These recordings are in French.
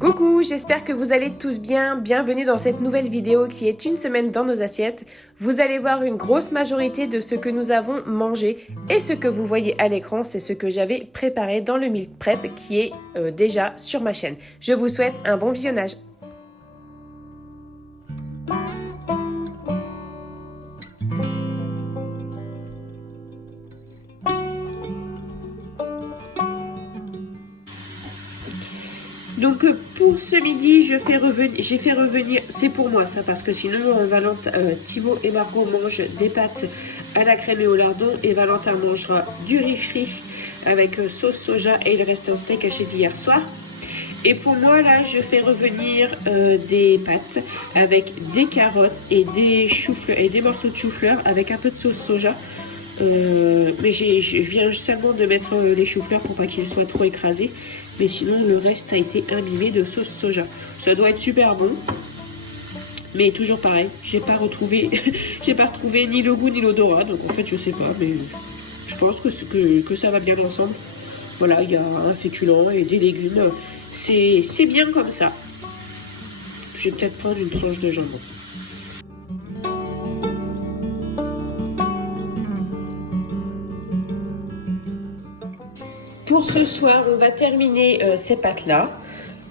Coucou, j'espère que vous allez tous bien. Bienvenue dans cette nouvelle vidéo qui est une semaine dans nos assiettes. Vous allez voir une grosse majorité de ce que nous avons mangé et ce que vous voyez à l'écran, c'est ce que j'avais préparé dans le meal prep qui est déjà sur ma chaîne. Je vous souhaite un bon visionnage. Donc pour ce midi, j'ai fait revenir, c'est pour moi ça, parce que sinon Thibaut et Margot mangent des pâtes à la crème et au lardon et Valentin mangera du riz frit avec sauce soja et il reste un steak haché d'hier soir. Et pour moi là, je fais revenir des pâtes avec des carottes et des choux-fleurs et des morceaux de chou-fleur avec un peu de sauce soja. Mais je viens seulement de mettre les choux-fleurs pour pas qu'ils soient trop écrasés. Mais sinon, le reste a été imbibé de sauce soja. Ça doit être super bon. Mais toujours pareil, j'ai pas retrouvé ni le goût ni l'odorat. Donc en fait, je sais pas. Mais je pense que ça va bien ensemble. Voilà, il y a un féculent et des légumes. C'est bien comme ça. Je vais peut-être prendre une tranche de jambon. Pour ce soir, on va terminer ces pâtes-là.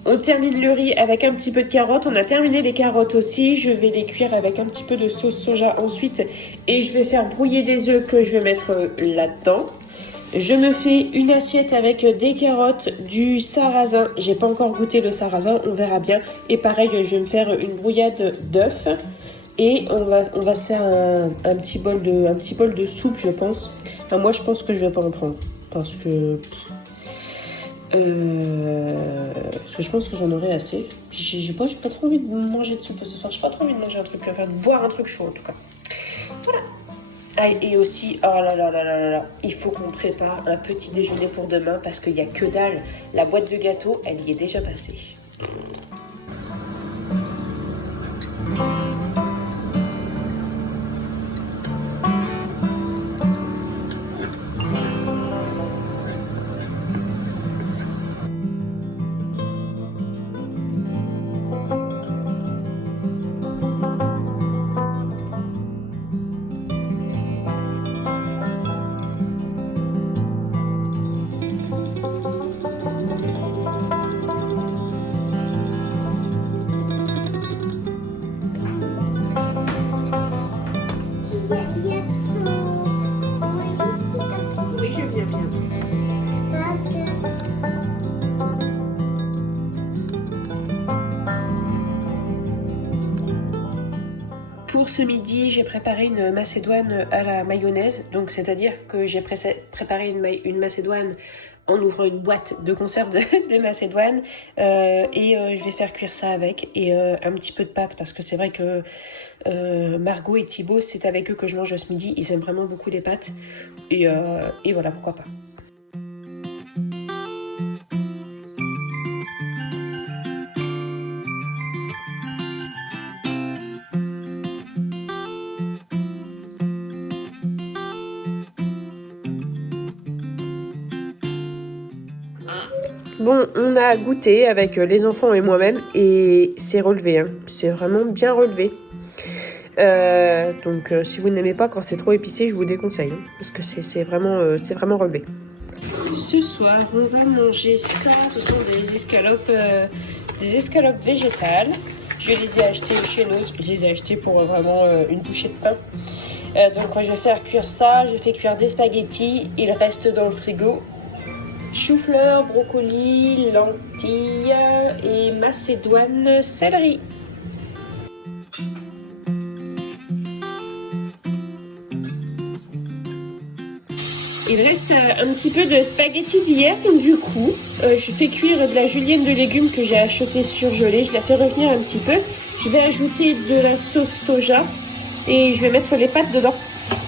On termine le riz avec un petit peu de carottes. On a terminé les carottes aussi. Je vais les cuire avec un petit peu de sauce soja ensuite. Et je vais faire brouiller des œufs que je vais mettre là-dedans. Je me fais une assiette avec des carottes, du sarrasin. J'ai pas encore goûté le sarrasin, on verra bien. Et pareil, je vais me faire une brouillade d'œufs. Et on va se faire un petit bol de soupe, je pense. Enfin, moi, je pense que je vais pas en prendre. Parce que je pense que j'en aurai assez. J'ai pas trop envie de manger de soupe ce soir. J'ai pas trop envie de manger un truc, de boire un truc chaud en tout cas. Voilà. Ah, et aussi, oh là là là là là, il faut qu'on prépare un petit déjeuner pour demain parce qu'il n'y a que dalle. La boîte de gâteaux, elle y est déjà passée. Oui, je viens bien. Pour ce midi, j'ai préparé une macédoine à la mayonnaise. Donc, c'est-à-dire que j'ai préparé une macédoine en ouvrant une boîte de conserve de macédoine. Je vais faire cuire ça avec. Et un petit peu de pâte parce que c'est vrai que Margot et Thibaut, c'est avec eux que je mange ce midi. Ils aiment vraiment beaucoup les pâtes. Et voilà, pourquoi pas. Bon, on a goûté avec les enfants et moi-même et c'est relevé, hein. C'est vraiment bien relevé. Si vous n'aimez pas quand c'est trop épicé, je vous déconseille, hein, parce que c'est vraiment relevé. Ce soir, on va manger ça. Ce sont des escalopes végétales. Je les ai achetées chez nous. Je les ai achetées pour vraiment une bouchée de pain. Donc, je vais faire cuire ça. J'ai fait cuire des spaghettis. Il reste dans le frigo chou-fleur, brocoli, lentilles et macédoine, céleri. Il reste un petit peu de spaghettis d'hier, donc du coup, je fais cuire de la julienne de légumes que j'ai achetée surgelée. Je la fais revenir un petit peu. Je vais ajouter de la sauce soja et je vais mettre les pâtes dedans.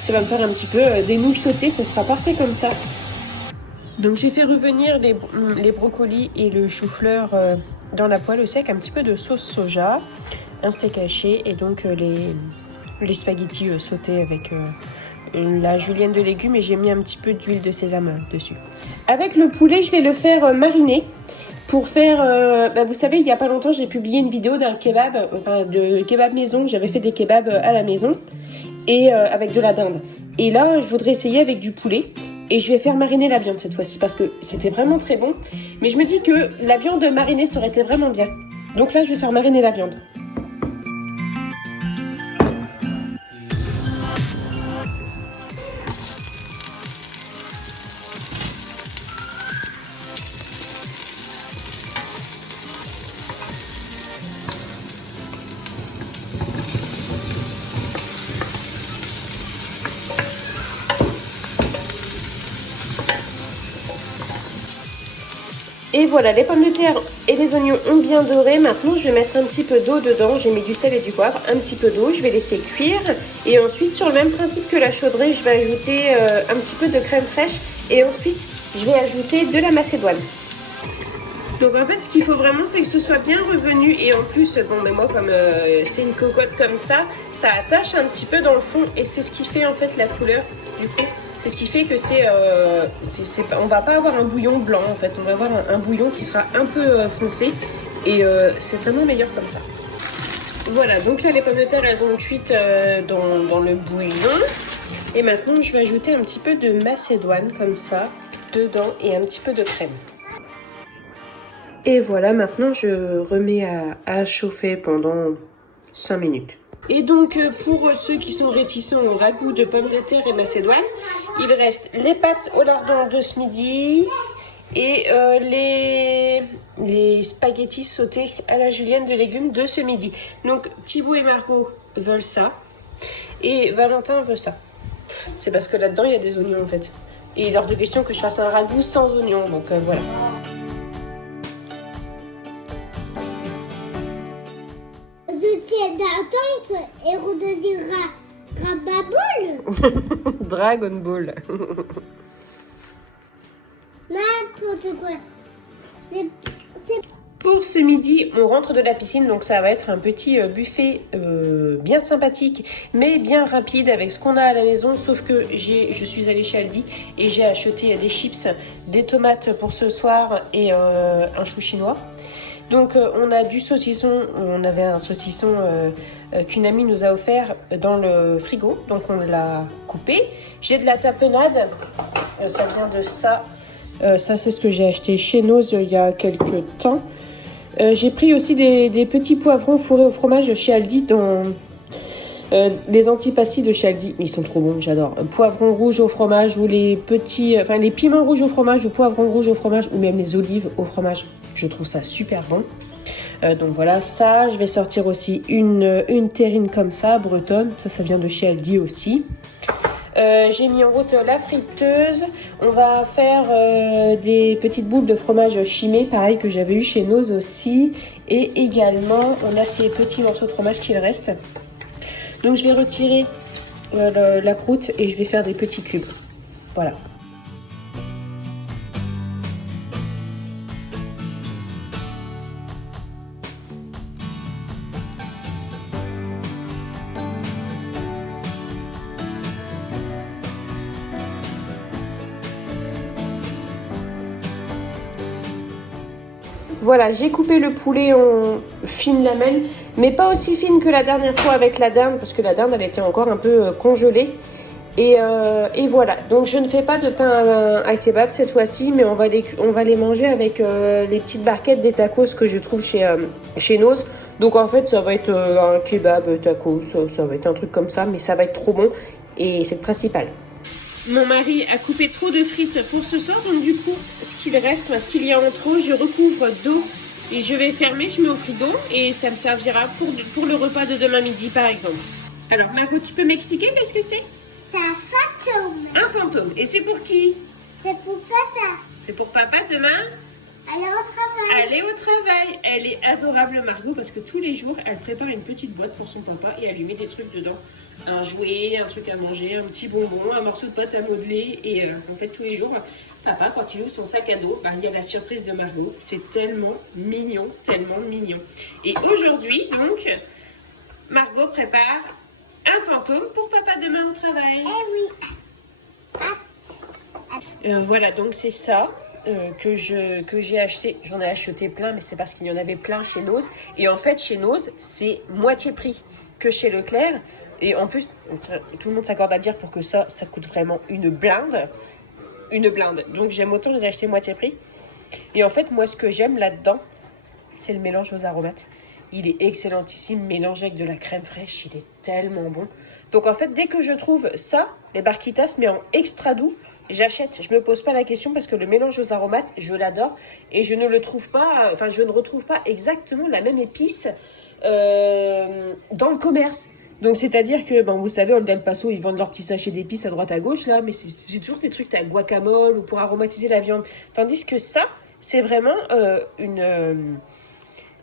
Ça va me faire un petit peu des nouilles sautées, ça sera parfait comme ça. Donc j'ai fait revenir les brocolis et le chou-fleur dans la poêle au sec, un petit peu de sauce soja, un steak haché et donc les spaghettis sautés avec la julienne de légumes et j'ai mis un petit peu d'huile de sésame dessus. Avec le poulet, je vais le faire mariner pour faire, vous savez, il n'y a pas longtemps, j'ai publié une vidéo d'un kebab, de kebab maison. J'avais fait des kebabs à la maison et avec de la dinde. Et là, je voudrais essayer avec du poulet. Et je vais faire mariner la viande cette fois-ci parce que c'était vraiment très bon. Mais je me dis que la viande marinée, ça aurait été vraiment bien. Donc là, je vais faire mariner la viande. Et voilà, les pommes de terre et les oignons ont bien doré. Maintenant, je vais mettre un petit peu d'eau dedans. J'ai mis du sel et du poivre, un petit peu d'eau. Je vais laisser cuire. Et ensuite, sur le même principe que la chaudrée, je vais ajouter un petit peu de crème fraîche. Et ensuite, je vais ajouter de la macédoine. Donc en fait, ce qu'il faut vraiment, c'est que ce soit bien revenu. Et en plus, bon, mais moi, comme c'est une cocotte comme ça attache un petit peu dans le fond. Et c'est ce qui fait en fait la couleur du coup. C'est ce qui fait que on va pas avoir un bouillon blanc en fait, on va avoir un bouillon qui sera un peu foncé et c'est vraiment meilleur comme ça. Voilà, donc là les pommes de terre elles ont cuit dans le bouillon et maintenant je vais ajouter un petit peu de macédoine comme ça dedans et un petit peu de crème. Et voilà, maintenant je remets à chauffer pendant 5 minutes. Et donc, pour ceux qui sont réticents au ragoût de pommes de terre et macédoine, il reste les pâtes au lardon de ce midi et les spaghettis sautés à la julienne de légumes de ce midi. Donc, Thibaut et Margot veulent ça et Valentin veut ça. C'est parce que là-dedans, il y a des oignons en fait. Et il est hors de question que je fasse un ragoût sans oignons, donc voilà. D'attente et redire Ball. Dragon Ball. N'importe quoi. Pour ce midi, on rentre de la piscine, donc ça va être un petit buffet bien sympathique, mais bien rapide avec ce qu'on a à la maison, sauf que je suis allée chez Aldi et j'ai acheté des chips, des tomates pour ce soir et un chou chinois. Donc on a du saucisson, on avait un saucisson qu'une amie nous a offert dans le frigo, donc on l'a coupé. J'ai de la tapenade, ça vient de ça, ça c'est ce que j'ai acheté chez Noz il y a quelques temps. J'ai pris aussi des petits poivrons fourrés au fromage chez Aldi dans les antipastis de chez Aldi. Ils sont trop bons, j'adore. Poivrons rouges au fromage ou les piments rouges au fromage ou poivrons rouges au fromage ou même les olives au fromage. Je trouve ça super bon. Donc voilà, ça, je vais sortir aussi une terrine comme ça, bretonne. Ça vient de chez Aldi aussi. J'ai mis en route la friteuse. On va faire des petites boules de fromage chimé, pareil que j'avais eu chez Noz aussi. Et également, on a ces petits morceaux de fromage qu'il reste. Donc je vais retirer la croûte et je vais faire des petits cubes. Voilà. Voilà, j'ai coupé le poulet en fine lamelle, mais pas aussi fine que la dernière fois avec la dinde, parce que la dinde, elle était encore un peu congelée. Et voilà, donc je ne fais pas de pain à kebab cette fois-ci, mais on va les manger avec les petites barquettes des tacos que je trouve chez Noz. Donc en fait, ça va être un kebab tacos, ça va être un truc comme ça, mais ça va être trop bon et c'est le principal. Mon mari a coupé trop de frites pour ce soir, donc du coup, ce qu'il reste, ce qu'il y a en trop, je recouvre d'eau et je vais fermer, je mets au frigo et ça me servira pour le repas de demain midi par exemple. Alors Margot, tu peux m'expliquer qu'est-ce que c'est? C'est un fantôme. Un fantôme. Et c'est pour qui? C'est pour papa. C'est pour papa demain? Aller au travail. Aller au travail. Elle est adorable Margot parce que tous les jours, elle prépare une petite boîte pour son papa et elle lui met des trucs dedans. Un jouet, un truc à manger, un petit bonbon, un morceau de pâte à modeler. Et en fait, tous les jours, papa, quand il ouvre son sac à dos, il y a la surprise de Margot. C'est tellement mignon, tellement mignon. Et aujourd'hui, donc, Margot prépare un fantôme pour papa demain au travail. Eh oui. Voilà, donc c'est ça. que j'ai acheté. J'en ai acheté plein, mais c'est parce qu'il y en avait plein chez Noz. Et en fait, chez Noz, c'est moitié prix que chez Leclerc. Et en plus, tout le monde s'accorde à dire pour que ça coûte vraiment une blinde. Une blinde. Donc j'aime autant les acheter moitié prix. Et en fait, moi, ce que j'aime là-dedans, c'est le mélange aux aromates. Il est excellentissime, mélangé avec de la crème fraîche. Il est tellement bon. Donc en fait, dès que je trouve ça, les barquitas, mais en extra doux, j'achète. Je me pose pas la question parce que le mélange aux aromates, je l'adore. Et je ne le trouve pas, enfin, je ne retrouve pas exactement la même épice dans le commerce. Donc c'est-à-dire que, vous savez, Old El Paso, ils vendent leurs petits sachets d'épices à droite à gauche, là, mais c'est toujours des trucs à guacamole ou pour aromatiser la viande. Tandis que ça, c'est vraiment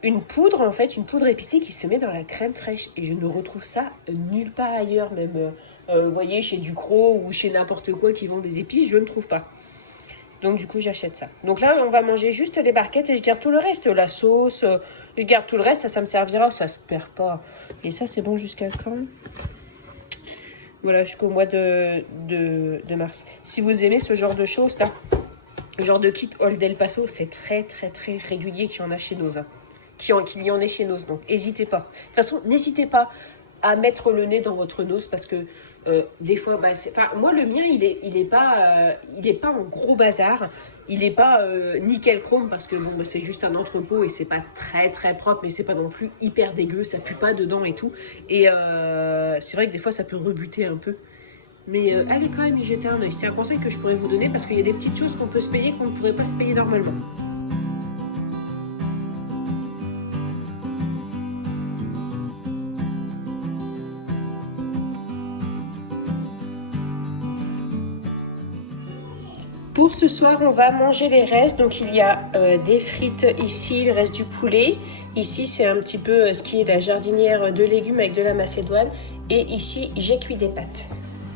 une poudre, en fait, une poudre épicée qui se met dans la crème fraîche. Et je ne retrouve ça nulle part ailleurs, même, vous voyez, chez Ducros ou chez n'importe quoi qui vendent des épices, je ne trouve pas. Donc du coup, j'achète ça. Donc là, on va manger juste les barquettes et je garde tout le reste. La sauce, je garde tout le reste, ça me servira, ça se perd pas. Et ça, c'est bon jusqu'à quand? Voilà, jusqu'au mois de mars. Si vous aimez ce genre de choses, là, le genre de kit Old El Paso, c'est très, très, très régulier qu'il y en a chez nous. Hein. Qu'il y en ait chez Noz, donc n'hésitez pas. De toute façon, n'hésitez pas à mettre le nez dans votre Noz parce que des fois, moi le mien, il est pas en gros bazar, il est pas nickel chrome parce que c'est juste un entrepôt et c'est pas très très propre, mais c'est pas non plus hyper dégueu, ça pue pas dedans et tout. Et c'est vrai que des fois ça peut rebuter un peu. Mais allez quand même y jeter un œil. C'est un conseil que je pourrais vous donner parce qu'il y a des petites choses qu'on peut se payer qu'on ne pourrait pas se payer normalement. Pour ce soir, on va manger les restes. Donc, il y a des frites ici, le reste du poulet. Ici, c'est un petit peu ce qui est la jardinière de légumes avec de la macédoine. Et ici, j'ai cuit des pâtes.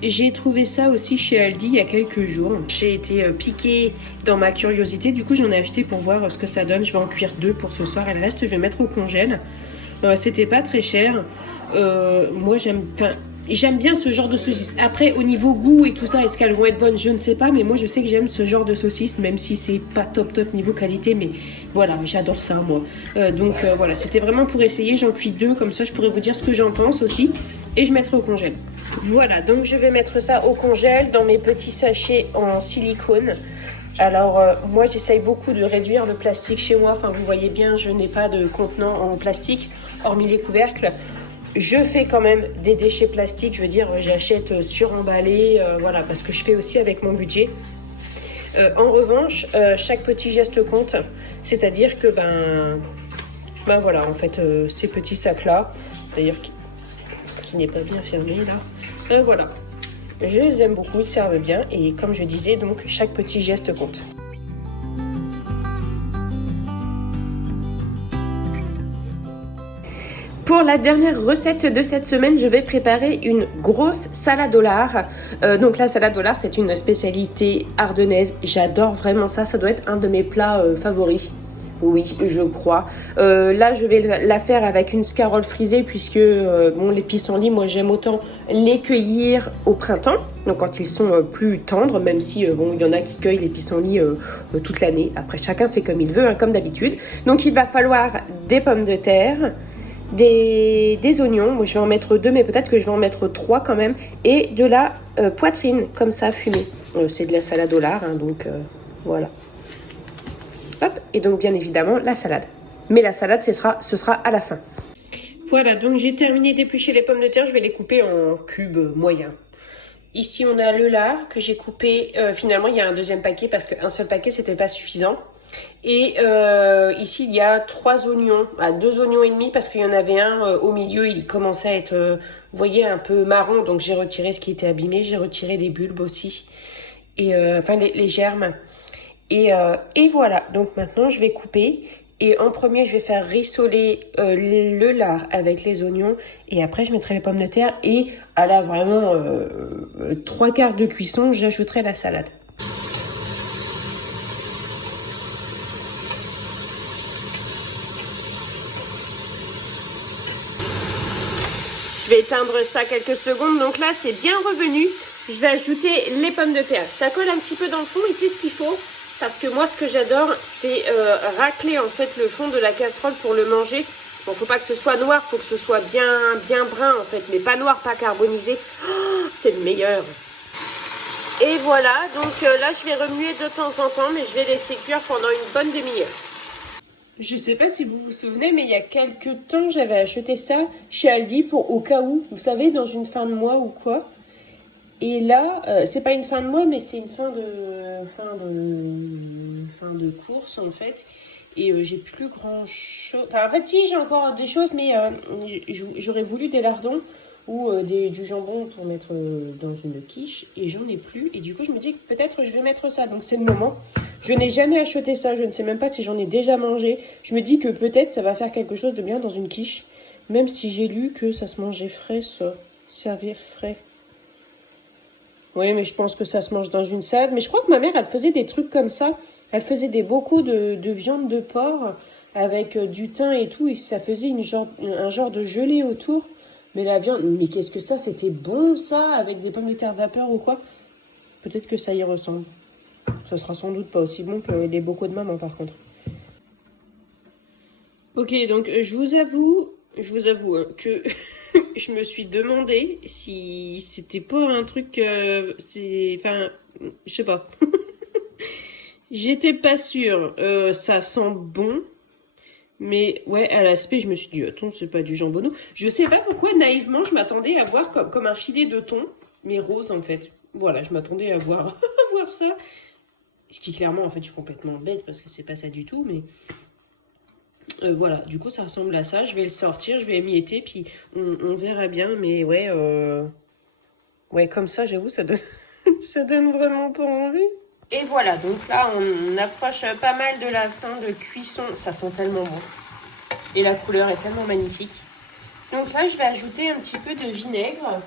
J'ai trouvé ça aussi chez Aldi il y a quelques jours. J'ai été piquée dans ma curiosité. Du coup, j'en ai acheté pour voir ce que ça donne. Je vais en cuire 2 pour ce soir. Et le reste, je vais mettre au congèle. C'était pas très cher. Moi, j'aime bien ce genre de saucisses. Après, au niveau goût et tout ça, est-ce qu'elles vont être bonnes? Je ne sais pas, mais moi, je sais que j'aime ce genre de saucisses, même si c'est pas top niveau qualité, mais voilà, j'adore ça, moi. Donc, voilà, c'était vraiment pour essayer. J'en cuis 2, comme ça, je pourrais vous dire ce que j'en pense aussi, et je mettrai au congèle. Voilà, donc je vais mettre ça au congèle dans mes petits sachets en silicone. Alors, moi, j'essaye beaucoup de réduire le plastique chez moi. Enfin, vous voyez bien, je n'ai pas de contenant en plastique, hormis les couvercles. Je fais quand même des déchets plastiques, je veux dire, j'achète suremballé, voilà, parce que je fais aussi avec mon budget. En revanche, chaque petit geste compte, c'est-à-dire que, voilà, en fait, ces petits sacs-là, d'ailleurs, qui n'est pas bien fermé, là, voilà. Je les aime beaucoup, ils servent bien, et comme je disais, donc, chaque petit geste compte. Pour la dernière recette de cette semaine, je vais préparer une grosse salade au lard. Donc la salade au lard, c'est une spécialité ardennaise. J'adore vraiment ça. Ça doit être un de mes plats favoris. Oui, je crois. Là, je vais la faire avec une scarole frisée puisque les pissenlits, moi, j'aime autant les cueillir au printemps. Donc quand ils sont plus tendres, même si il y en a qui cueillent les pissenlits toute l'année. Après, chacun fait comme il veut, hein, comme d'habitude. Donc il va falloir des pommes de terre, des oignons, moi je vais en mettre 2 mais peut-être que je vais en mettre 3 quand même, et de la poitrine comme ça fumée. C'est de la salade au lard, hein, donc voilà. Hop, et donc bien évidemment la salade. Mais la salade ce sera à la fin. Voilà, donc j'ai terminé d'éplucher les pommes de terre, je vais les couper en cubes moyens. Ici on a le lard que j'ai coupé, finalement il y a un deuxième paquet parce qu'un seul paquet c'était pas suffisant. Et ici il y a 3 oignons, 2 oignons et demi parce qu'il y en avait un au milieu, il commençait à être, vous voyez, un peu marron, donc j'ai retiré ce qui était abîmé, j'ai retiré les bulbes aussi, et les germes, et voilà. Donc maintenant je vais couper, et en premier je vais faire rissoler le lard avec les oignons, et après je mettrai les pommes de terre, et à la vraiment 3/4 de cuisson, j'ajouterai la salade. Je vais éteindre ça quelques secondes. Donc là, c'est bien revenu. Je vais ajouter les pommes de terre. Ça colle un petit peu dans le fond. Ici, ce qu'il faut, Parce que moi, ce que j'adore, c'est racler en fait le fond de la casserole pour le manger. Bon, faut pas que ce soit noir, faut que ce soit bien brun en fait, mais pas noir, pas carbonisé. Oh, c'est le meilleur. Et voilà, donc là, je vais remuer de temps en temps, mais je vais laisser cuire pendant une bonne demi-heure. Je sais pas si vous vous souvenez, mais il y a quelques temps, j'avais acheté ça chez Aldi pour au cas où, vous savez, dans une fin de mois ou quoi. Et là, c'est pas une fin de mois, mais c'est une fin de course en fait. Et j'ai plus grand chose. Enfin, en fait, si, j'ai encore des choses, mais j'aurais voulu des lardons ou du jambon pour mettre dans une quiche. Et j'en ai plus. Et du coup, je me dis que peut-être je vais mettre ça. Donc, c'est le moment. Je n'ai jamais acheté ça. Je ne sais même pas si j'en ai déjà mangé. Je me dis que peut-être ça va faire quelque chose de bien dans une quiche. Même si j'ai lu que ça se mangeait frais, ça. Servir frais. Oui, mais je pense que ça se mange dans une salade. Mais je crois que ma mère, elle faisait des trucs comme ça. Elle faisait beaucoup de viande de porc avec du thym et tout. Et ça faisait un genre de gelée autour. Mais la viande... Mais qu'est-ce que ça? C'était bon, ça? Avec des pommes de terre vapeur ou quoi? Peut-être que ça y ressemble. Ça sera sans doute pas aussi bon que les bocaux de maman, par contre. Ok, donc je vous avoue hein, que... je me suis demandé si c'était pas un truc... Enfin, je sais pas. J'étais pas sûre. Ça sent bon. Mais ouais, à l'aspect, je me suis dit, attends, c'est pas du jambonneau. Je sais pas pourquoi, naïvement, je m'attendais à voir comme un filet de thon, mais rose en fait. Voilà, je m'attendais à voir, à voir ça. Ce qui, clairement, en fait, je suis complètement bête parce que c'est pas ça du tout, mais... voilà, du coup ça ressemble à ça. Je vais le sortir, je vais émietter, puis on verra bien. Mais ouais, ouais, comme ça, j'avoue, ça donne, ça donne vraiment pas envie. Et voilà, donc là, on approche pas mal de la fin de cuisson. Ça sent tellement bon. Et la couleur est tellement magnifique. Donc là, je vais ajouter un petit peu de vinaigre.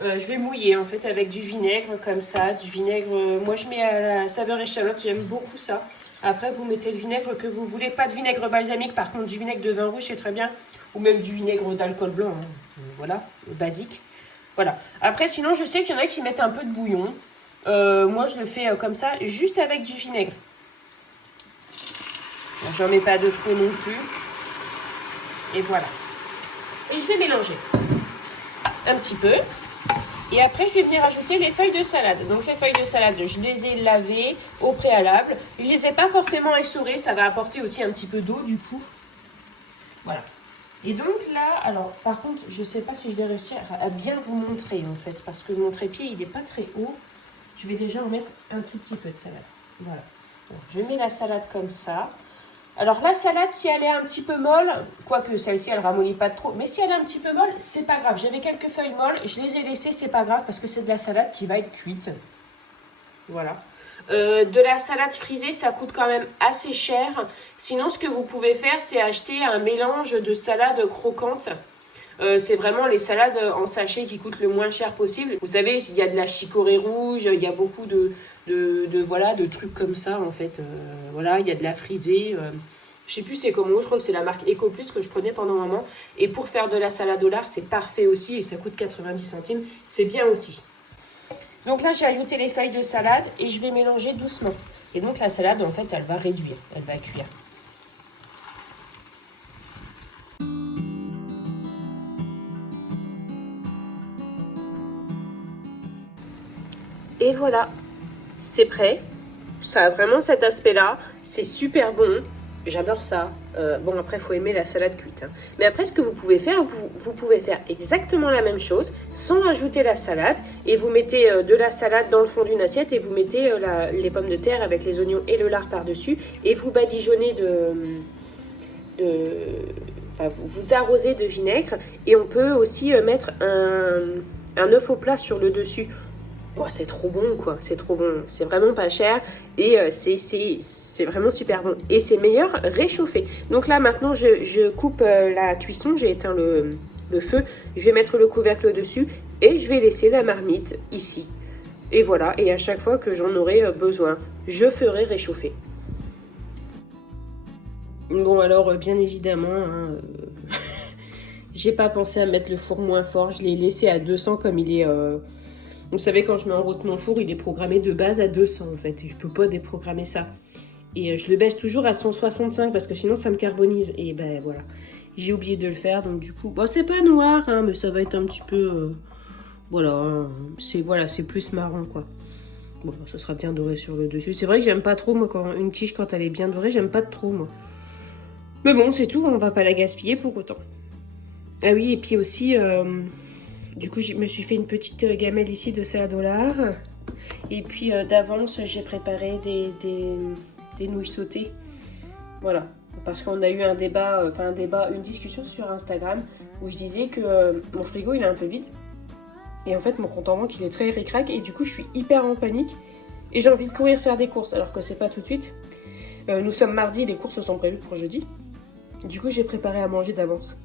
Je vais mouiller, en fait, avec du vinaigre, comme ça. Du vinaigre, moi, je mets à la saveur échalote. J'aime beaucoup ça. Après, vous mettez le vinaigre que vous voulez. Pas de vinaigre balsamique, par contre, du vinaigre de vin rouge, c'est très bien. Ou même du vinaigre d'alcool blanc. Hein. Voilà, basique. Voilà. Après, sinon, je sais qu'il y en a qui mettent un peu de bouillon. Moi, je le fais comme ça, juste avec du vinaigre. J'en mets pas de trop non plus. Et voilà. Et je vais mélanger un petit peu. Et après, je vais venir ajouter les feuilles de salade. Donc, les feuilles de salade, je les ai lavées au préalable. Je ne les ai pas forcément essorées. Ça va apporter aussi un petit peu d'eau, du coup. Voilà. Et donc là, alors, par contre, je ne sais pas si je vais réussir à bien vous montrer, en fait. Parce que mon trépied, il n'est pas très haut. Je vais déjà en mettre un tout petit peu de salade. Voilà. Donc, je mets la salade comme ça. Alors la salade, si elle est un petit peu molle, quoique celle-ci, elle ramollit pas trop, mais si elle est un petit peu molle, c'est pas grave. J'avais quelques feuilles molles, je les ai laissées, c'est pas grave, parce que c'est de la salade qui va être cuite. Voilà. De la salade frisée, ça coûte quand même assez cher. Sinon, ce que vous pouvez faire, c'est acheter un mélange de salade croquante. C'est vraiment les salades en sachet qui coûtent le moins cher possible. Vous savez, il y a de la chicorée rouge, il y a beaucoup voilà, de trucs comme ça en fait. Voilà, il y a de la frisée. Je sais plus c'est comment, je crois que c'est la marque EcoPlus que je prenais pendant un moment. Et pour faire de la salade au lard, c'est parfait aussi et ça coûte 90 centimes. C'est bien aussi. Donc là, j'ai ajouté les feuilles de salade et je vais mélanger doucement. Et donc la salade, en fait, elle va réduire, elle va cuire. Et voilà, c'est prêt. Ça a vraiment cet aspect-là. C'est super bon. J'adore ça. Bon, après, il faut aimer la salade cuite. Hein. Mais après, ce que vous pouvez faire, vous pouvez faire exactement la même chose sans rajouter la salade. Et vous mettez de la salade dans le fond d'une assiette et vous mettez les pommes de terre avec les oignons et le lard par-dessus. Et vous badigeonnez enfin, vous arrosez de vinaigre. Et on peut aussi mettre un œuf au plat sur le dessus. Oh, c'est trop bon quoi, c'est trop bon, c'est vraiment pas cher et c'est vraiment super bon. Et c'est meilleur réchauffé. Donc là maintenant je coupe la cuisson, j'ai éteint le feu, je vais mettre le couvercle dessus et je vais laisser la marmite ici. Et voilà, et à chaque fois que j'en aurai besoin, je ferai réchauffer. Bon alors bien évidemment, hein, j'ai pas pensé à mettre le four moins fort, je l'ai laissé à 200 comme il est... Vous savez, quand je mets en route mon four, il est programmé de base à 200 en fait. Et je peux pas déprogrammer ça. Et je le baisse toujours à 165 parce que sinon ça me carbonise. Et ben voilà, j'ai oublié de le faire. Donc du coup, bon, c'est pas noir, hein, mais ça va être un petit peu... voilà, hein, c'est plus marron quoi. Bon, ce sera bien doré sur le dessus. C'est vrai que j'aime pas trop, moi, quand une quiche, quand elle est bien dorée, j'aime pas trop, moi. Mais bon, c'est tout, on va pas la gaspiller pour autant. Ah oui, et puis aussi... du coup, je me suis fait une petite gamelle ici de $16. Et puis d'avance, j'ai préparé des nouilles sautées. Voilà. Parce qu'on a eu une discussion sur Instagram où je disais que mon frigo, il est un peu vide. Et en fait, mon compte en banque, il est très ric-rac. Et du coup, je suis hyper en panique. Et j'ai envie de courir faire des courses, alors que c'est pas tout de suite. Nous sommes mardi, les courses sont prévues pour jeudi. Du coup, j'ai préparé à manger d'avance.